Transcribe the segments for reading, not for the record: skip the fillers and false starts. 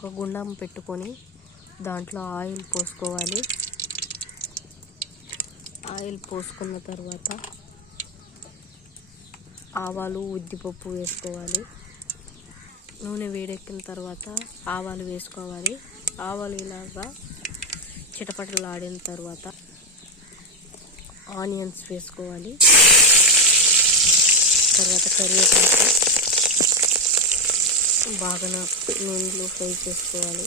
ఒక గుండం పెట్టుకొని దాంట్లో ఆయిల్ పోసుకోవాలి. ఆయిల్ పోసుకున్న తర్వాత ఆవాలు ఉద్దిపప్పు వేసుకోవాలి. నూనె వేడెక్కిన తర్వాత ఆవాలు వేసుకోవాలి. ఆవాలు ఇలాగా చిటపటలాడిన తర్వాత ఆనియన్స్ వేసుకోవాలి. తర్వాత కరివేపాకు బాగా నూనెలో ఫ్రై చేసుకోవాలి.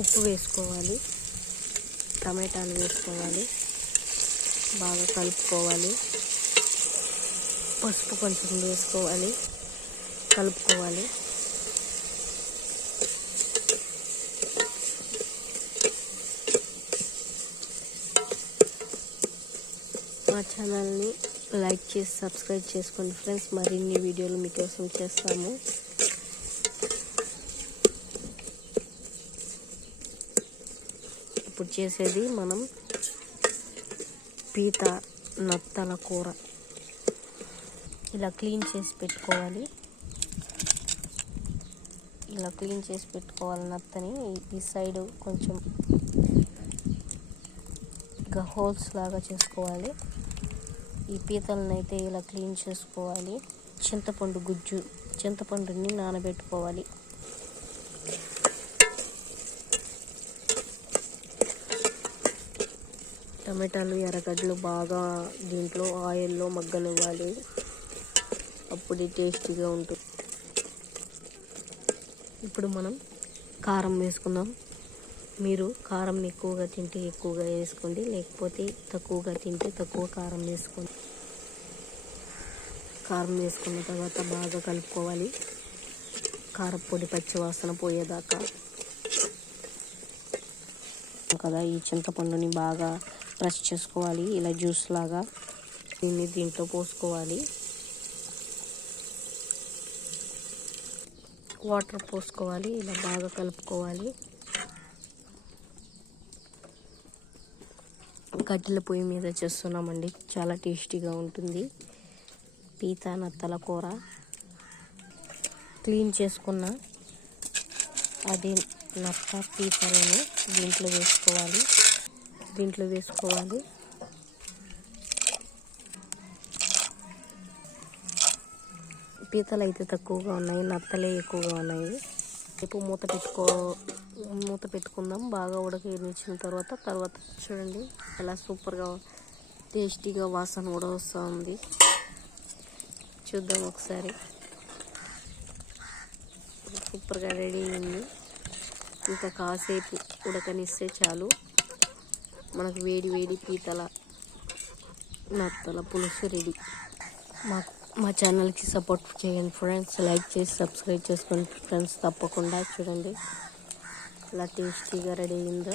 ఉప్పు వేసుకోవాలి. టమాటాలు వేసుకోవాలి. బాగా కలుపుకోవాలి. పసుపు కొంచెం వేసుకోవాలి. కలుపుకోవాలి. మా ఛానల్ని లైక్ చేసి సబ్స్క్రైబ్ చేసుకోండి ఫ్రెండ్స్. మరిన్ని వీడియోలు మీకోసం చేస్తాము. ఇప్పుడు చేసేది మనం పీత నత్తల కూర. ఇలా క్లీన్ చేసి పెట్టుకోవాలి. నత్తని ఈ సైడ్ కొంచెం హోల్స్ లాగా చేసుకోవాలి. ఈ పీతలను అయితే ఇలా క్లీన్ చేసుకోవాలి. చింతపండుని నానబెట్టుకోవాలి. టమాటాలు ఎర్రగడ్డలు బాగా దీంట్లో ఆయిల్లో మగ్గనివ్వాలి. అప్పుడు టేస్టీగా ఉంటుంది. ఇప్పుడు మనం కారం వేసుకుందాం. మీరు కారం ఎక్కువగా తింటే ఎక్కువగా వేసుకోండి, లేకపోతే తక్కువగా తింటే తక్కువ కారం వేసుకోండి. కారం వేసుకున్న తర్వాత బాగా కలుపుకోవాలి. కారపొడి పచ్చివాసన పోయేదాకా కదా. ఈ చింతపండుని బాగా ప్రెస్ చేసుకోవాలి. ఇలా జ్యూస్ లాగా దీంట్లో పోసుకోవాలి. వాటర్ పోసుకోవాలి. ఇలా బాగా కలుపుకోవాలి. కట్టెల పొయ్యి మీద చేస్తున్నామండి. చాలా టేస్టీగా ఉంటుంది పీత నత్తల కూర. క్లీన్ చేసుకున్న అది నత్త పీతలను దీంట్లో వేసుకోవాలి. పీతలు అయితే తక్కువగా ఉన్నాయి, నత్తలే ఎక్కువగా ఉన్నాయి. ఇప్పుడు మూత పెట్టుకుందాం. బాగా ఉడకనిచ్చిన తర్వాత చూడండి ఎలా సూపర్గా టేస్టీగా వాసన కూడా వస్తుంది. చూద్దాం ఒకసారి. సూపర్గా రెడీ అయింది. ఇంకా కాసేపు ఉడకనిస్తే చాలు. మనకు వేడి వేడి పీతల నత్తల పులుసు రెడీ. మా ఛానల్కి సపోర్ట్ చేయండి ఫ్రెండ్స్. లైక్ చేసి సబ్స్క్రైబ్ చేసుకోండి ఫ్రెండ్స్. తప్పకుండా చూడండి ఎలా టేస్టీగా రెడీ అయిందో.